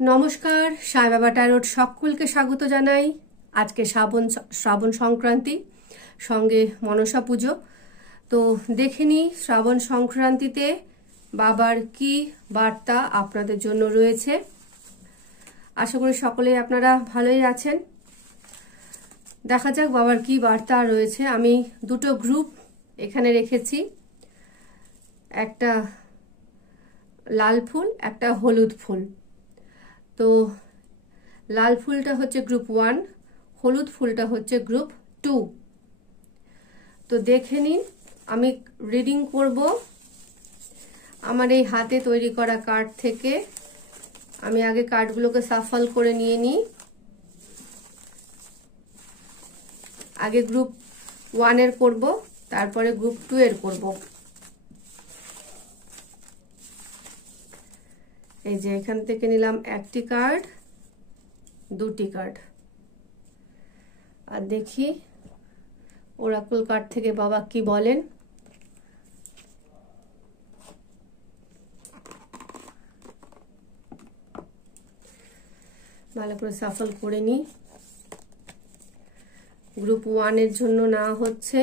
নমস্কার, সাই বাবা ট্যারোট সকলকে স্বাগত জানাই। আজকে শ্রাবণ সংক্রান্তি, সঙ্গে মনসা পুজো। তো দেখে নিই শ্রাবণ সংক্রান্তিতে বাবার কি বার্তা আপনাদের জন্য রয়েছে। আশা করি সকলেই আপনারা ভালোই আছেন। দেখা যাক বাবার কি বার্তা রয়েছে। আমি দুটো গ্রুপ এখানে রেখেছি, একটা লাল ফুল, একটা হলুদ ফুল। তো লাল ফুলটা হচ্ছে গ্রুপ 1, হলুদ ফুলটা হচ্ছে গ্রুপ 2। তো দেখে নিন, আমি রিডিং করব আমার এই হাতে তৈরি করা কার্ড থেকে। আমি আগে কার্ডগুলোকে সাফল করে নিয়ে নিই। আগে গ্রুপ 1 এর করব, তারপরে গ্রুপ 2 এর করব। এই যে এখান থেকে নিলাম একটি কার্ড, দুটি কার্ড। আর দেখি ওরাকল কার্ড থেকে বাবা কি বলেন। ভালো করে সাফল করে নিই। গ্রুপ 1 এর জন্য না হচ্ছে,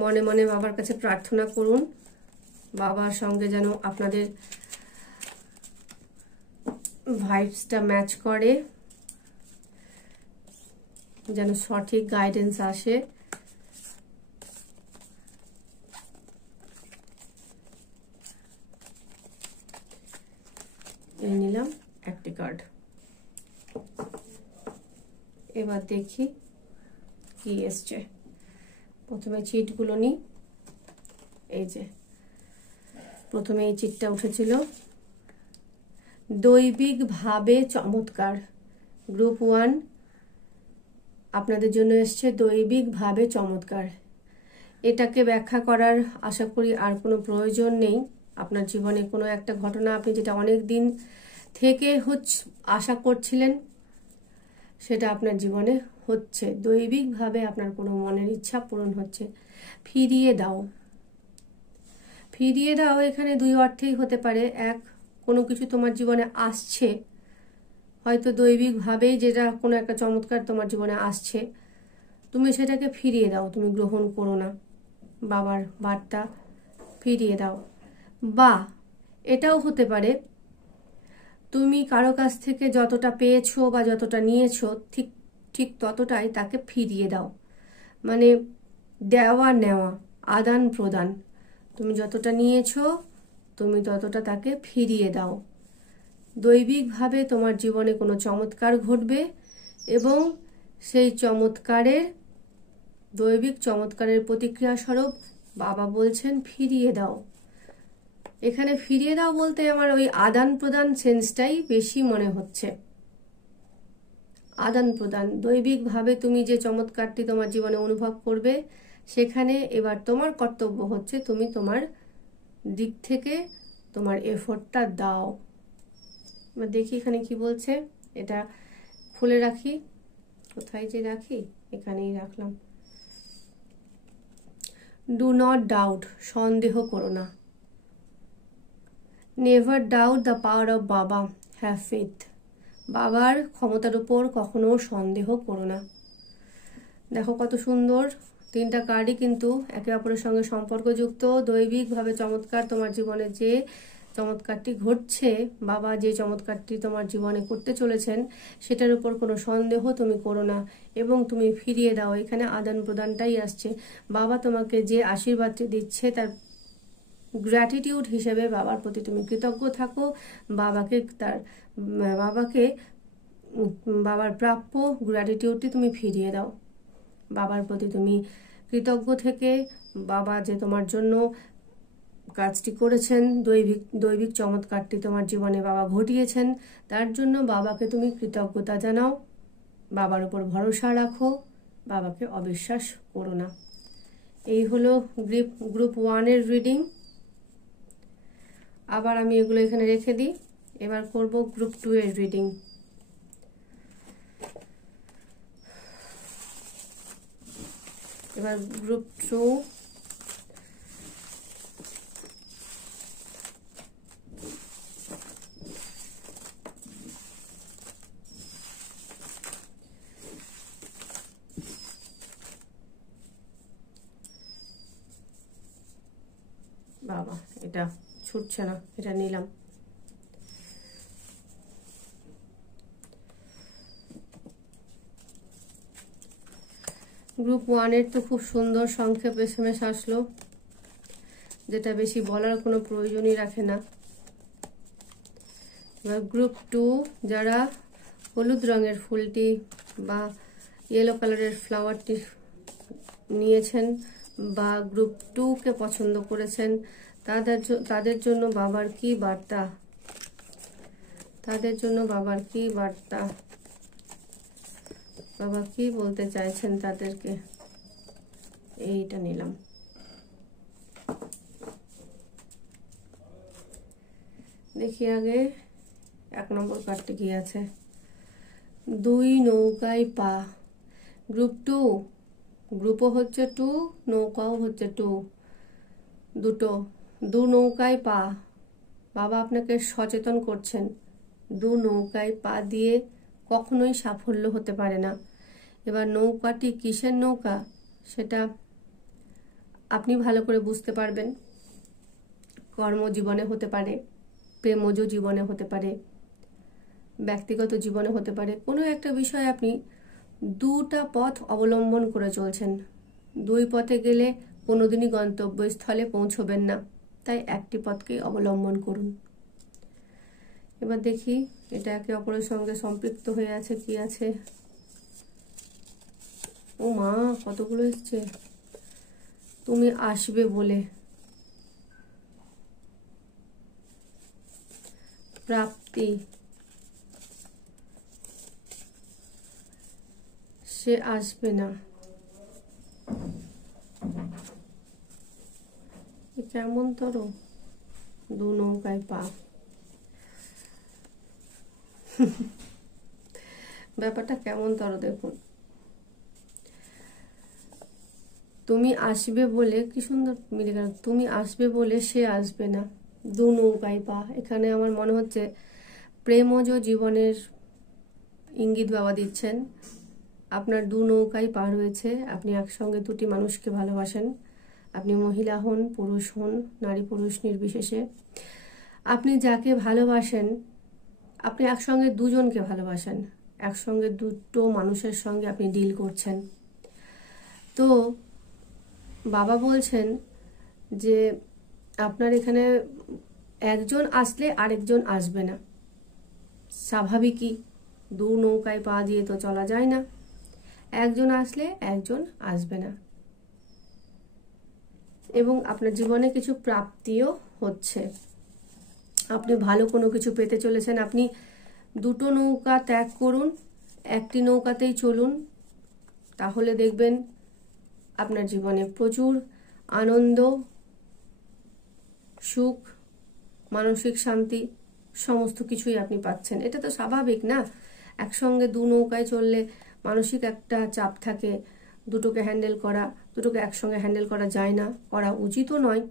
মনে মনে বাবার কাছে প্রার্থনা করুন বাবার সঙ্গে যেন আপনাদের ভাইবসটা ম্যাচ করে, যেন সঠিক গাইডেন্স আসে। এই নিলাম একটি কার্ড। এবার দেখি কি এসছে। প্রথমে চিটগুলো নিই। এই যে প্রথমে এই চিটটা উঠেছিল, দৈবিকভাবে চমৎকার। গ্রুপ 1 আপনাদের জন্য এসছে দৈবিকভাবে চমৎকার। এটাকে ব্যাখ্যা করার আশা করি আর কোনো প্রয়োজন নেই। আপনার জীবনে কোনো একটা ঘটনা আপনি যেটা অনেক দিন থেকে আশা করছিলেন, সেটা আপনার জীবনে হচ্ছে। দৈবিকভাবে আপনার কোনো মনের ইচ্ছা পূরণ হচ্ছে। ফিরিয়ে দাও, ফিরিয়ে দাও এখানে দুই অর্থেই হতে পারে। এক, কোনো কিছু তোমার জীবনে আসছে, হয়তো দৈবিকভাবেই যেটা কোনো একটা চমৎকার তোমার জীবনে আসছে, তুমি সেটাকে ফিরিয়ে দাও, তুমি গ্রহণ করো না। বাবার বার্তা ফিরিয়ে দাও। বা এটাও হতে পারে তুমি কারো কাছ থেকে যতটা পেয়েছো বা যতটা নিয়েছো ঠিক ঠিক ততটাই তাকে ফিরিয়ে দাও। মানে দেওয়া নেওয়া, আদান প্রদান। তুমি যতটা নিয়েছো তুমি ততটা তাকে ফিরিয়ে দাও। দৈবিকভাবে তোমার জীবনে কোনো চমৎকার ঘটবে এবং সেই দৈবিক চমৎকারের প্রতিক্রিয়া স্বরূপ বাবা বলছেন ফিরিয়ে দাও। এখানে ফিরিয়ে দাও বলতে আমার ওই আদান প্রদান সেন্সটাই বেশি মনে হচ্ছে। আদান প্রদান, দৈবিকভাবে তুমি যে চমৎকারটি তোমার জীবনে অনুভব করবে, সেখানে এবার তোমার কর্তব্য হচ্ছে তুমি তোমার দিক থেকে তোমার এফোর্টটা দাও। এবার দেখি এখানে কি বলছে। এটা খুলে রাখি, কোথায় যে রাখি, এখানেই রাখলাম। ডু নট ডাউট, সন্দেহ করো না। Never doubt the power of বাবা, হ্যাভ ফেথ। বাবার ক্ষমতার উপর কখনো সন্দেহ করো না। দেখো কত সুন্দর, তিনটা কার্ডই কিন্তু একে অপরের সঙ্গে সম্পর্কযুক্ত। দৈবিকভাবে চমৎকার তোমার জীবনে যে চমৎকারটি ঘটছে, বাবা যে চমৎকারটি তোমার জীবনে করতে চলেছেন, সেটার উপর কোনো সন্দেহ তুমি করো না এবং তুমি ফিরিয়ে দাও। এখানে আদান প্রদানটাই আসছে। বাবা তোমাকে যে আশীর্বাদটি দিচ্ছে তার গ্র্যাটিটিউড হিসেবে বাবার প্রতি তুমি কৃতজ্ঞ থাকো। বাবার প্রাপ্য গ্র্যাটিটিউডটি তুমি ফিরিয়ে দাও। বাবার প্রতি তুমি কৃতজ্ঞ থেকে বাবা যে তোমার জন্য কাজটি করেছেন, দৈবিক চমৎকারটি তোমার জীবনে বাবা ঘটিয়েছেন, তার জন্য বাবাকে তুমি কৃতজ্ঞতা জানাও। বাবার উপর ভরসা রাখো, বাবাকে অবিশ্বাস করো না। এই হলো গ্রুপ 1 এর রিডিং। আবার আমি এগুলো এখানে রেখে দিই। এবার করব গ্রুপ 2 এর রিডিং। এবার গ্রুপ 2, এটা ছুটছে না, এটা নিলাম। গ্রুপ 1-এর তো খুব সুন্দর সংক্ষেপ এসএমএস আসলো, যেটা বেশি বলার কোনো প্রয়োজনই রাখে না। এবার গ্রুপ 2 যারা হলুদ রঙের ফুলটি বা ইয়েলো কালারের ফ্লাওয়ারটি নিয়েছেন বা গ্রুপ 2-কে পছন্দ করেছেন, তাদের জন্য বাবার কি বার্তা, তাদের জন্য বাবার কি বার্তা, বাবা কি বলতে চাইছেন তাদেরকে। এইটা নিলাম। দেখি আগে 1 নম্বর কার্ডটি কি আছে। 2 নৌকায় পা। গ্রুপ 2, গ্রুপও হচ্ছে 2, নৌকাও হচ্ছে 2, দুটো। 2 নৌকায় পা। বাবা আপনাকে সচেতন করছেন, 2 নৌকায় পা দিয়ে কখনোই সাফল্য হতে পারে না। এবার নৌকাটি কিসের নৌকা সেটা আপনি ভালো করে বুঝতে পারবেন। কর্মজীবনে হতে পারে, প্রেমজ জীবনে হতে পারে, ব্যক্তিগত জীবনে হতে পারে। কোনো একটা বিষয়ে আপনি 2টা পথ অবলম্বন করে চলছেন। 2 পথে গেলে কোনোদিনই গন্তব্যস্থলে পৌঁছবেন না, তাই একটি পথকেই অবলম্বন করুন। এবার দেখি এটা একে অপরের সঙ্গে সম্পৃক্ত হয়ে আছে কি আছে। ও মা, কতগুলো এসছে। তুমি আসবে বলে, প্রাপ্তি, সে আসবে না। কেমন তর 2 নৌকায় পা। ব্যাপারটা কেমন তর দেখুন। তুমি আসবে বলে, কি সুন্দর মিলে গেল। তুমি আসবে বলে সে আসবে না, 2 নৌকায় পা। এখানে আমার মনে হচ্ছে প্রেমজ জীবনের ইঙ্গিত বাবা দিচ্ছেন। আপনার 2 নৌকায় পা রয়েছে, আপনি একসঙ্গে 2টি মানুষকে ভালোবাসেন। আপনি মহিলা হন, পুরুষ হন, নারী পুরুষ নির্বিশেষে আপনি যাকে ভালোবাসেন, আপনি একসঙ্গে 2 জনকে ভালোবাসেন, একসঙ্গে 2টো মানুষের সঙ্গে আপনি ডিল করছেন। তো বাবা বলছেন যে আপনার এখানে একজন আসলে আরেকজন আসবে না, স্বাভাবিকই। 2 নৌকায় পা দিয়ে তো চলা যায় না, একজন আসলে একজন আসবে না। এবং আপনার জীবনে কিছু প্রাপ্তিও হচ্ছে, আপনি ভালো কোনো কিছু পেতে চলেছেন। আপনি 2টো নৌকা ত্যাগ করুন, একটি নৌকাতেই চলুন, তাহলে দেখবেন আপনার জীবনে প্রচুর আনন্দ, সুখ, মানসিক শান্তি সমস্ত কিছুই আপনি পাচ্ছেন। এটা তো স্বাভাবিক না? একসঙ্গে 2 নৌকায় চললে মানসিক একটা চাপ থাকে, দুটোকে হ্যান্ডেল করা, দুটোকে একসঙ্গে হ্যান্ডেল করা যায় না, করা উচিতও নয়।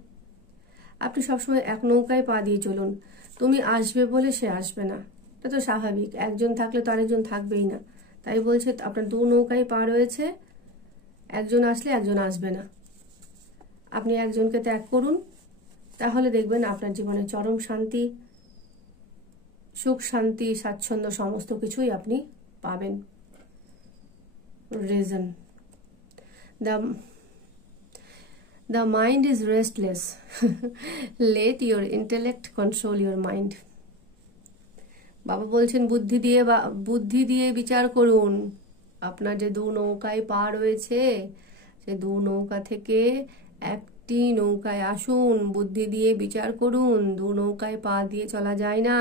আপনি সবসময় 1 নৌকায় পা দিয়ে চলুন। তুমি আসবে বলে সে আসবে না, এটা তো স্বাভাবিক। একজন থাকলে তো আরেকজন থাকবেই না, তাই বলছে আপনার 2 নৌকায় পা রয়েছে, একজন আসলে একজন আসবে না। আপনি একজনকে ত্যাগ করুন, তাহলে দেখবেন আপনার জীবনে চরম শান্তি, সুখ, শান্তি, স্বাচ্ছন্দ্য সমস্ত কিছুই আপনি পাবেন। Reason, the mind is restless. Let your intellect control your mind. বাবা বলছেন বুদ্ধি দিয়ে বিচার করুন। আপনার যে 2 নৌকায় পা রয়েছে, সে 2 নৌকা থেকে একটি নৌকায় আসুন, বুদ্ধি দিয়ে বিচার করুন। 2 নৌকায় পা দিয়ে চলা যায় না,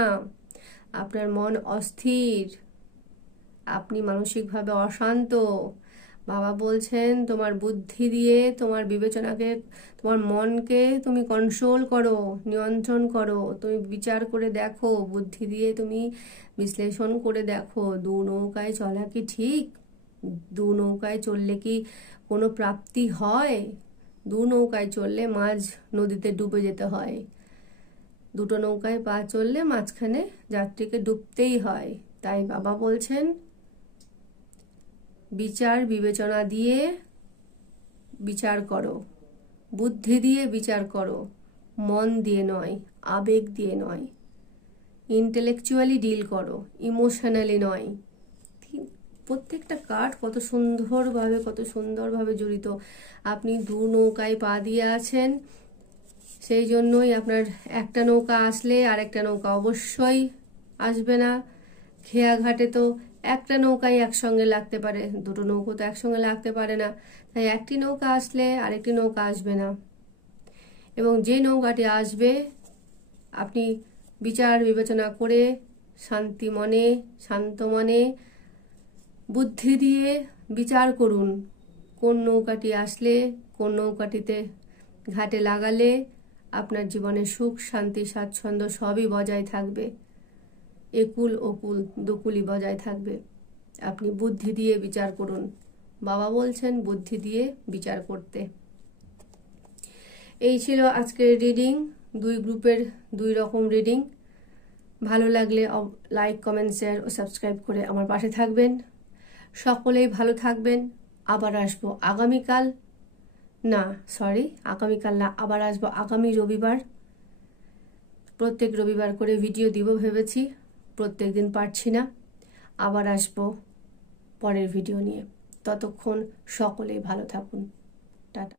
আপনার মন অস্থির, আপনি মানসিকভাবে অশান্ত। বাবা বলছেন তোমার বুদ্ধি দিয়ে, তোমার বিবেচনাকে, তোমার মনকে তুমি কন্ট্রোল করো, নিয়ন্ত্রণ করো। তুমি বিচার করে দেখো, বুদ্ধি দিয়ে তুমি বিশ্লেষণ করে দেখো, 2 নৌকায় চলা কি ঠিক? 2 নৌকায় চললে কি কোনো প্রাপ্তি হয়? 2 নৌকায় চললে মাঝ নদীতে ডুবে যেতে হয়। 2টো নৌকায় পা চললে মাঝখানে যাত্রীকে ডুবতেই হয়। তাই বাবা বলছেন বিচার বিবেচনা দিয়ে বিচার করো, বুদ্ধি দিয়ে বিচার করো, মন দিয়ে নয়, আবেগ দিয়ে নয়, ইন্টেলেকচুয়ালি ডিল করো, ইমোশনালি নয়। প্রত্যেকটা কার্ড কত সুন্দরভাবে জড়িত। আপনি দু নৌকায় পা দিয়ে আছেন, সেই জন্যই আপনার একটা নৌকা আসলে আর একটা নৌকা অবশ্যই আসবে না। খেয়া ঘাটে তো একটা নৌকাই একসঙ্গে লাগতে পারে, দুটো নৌকো তো একসঙ্গে লাগতে পারে না, তাই একটি নৌকা আসলে আরেকটি নৌকা আসবে না। এবং যে নৌকাটি আসবে আপনি বিচার বিবেচনা করে শান্ত মনে বুদ্ধি দিয়ে বিচার করুন কোন নৌকাটি আসলে, কোন নৌকাটিতে ঘাটে লাগালে আপনার জীবনে সুখ শান্তি স্বাচ্ছন্দ্য সবই বজায় থাকবে, একুল ওকুল দুকুলি বজায় থাকবে। আপনি বুদ্ধি দিয়ে বিচার করুন। বাবা বলছেন বুদ্ধি দিয়ে বিচার করতে। এই ছিল আজকের রিডিং, দুই গ্রুপের দুই রকম রিডিং। ভালো লাগলে লাইক কমেন্ট শেয়ার ও সাবস্ক্রাইব করে আমার পাশে থাকবেন। সকলেই ভালো থাকবেন। আবার আসবো আগামীকাল না, আবার আসবো আগামী রবিবার। প্রত্যেক রবিবার করে ভিডিও দিব ভেবেছি, প্রত্যেক দিন পারছি না। আবার আসবো পরের ভিডিও নিয়ে। ততক্ষণ সকলেই ভালো থাকুন। টাটা।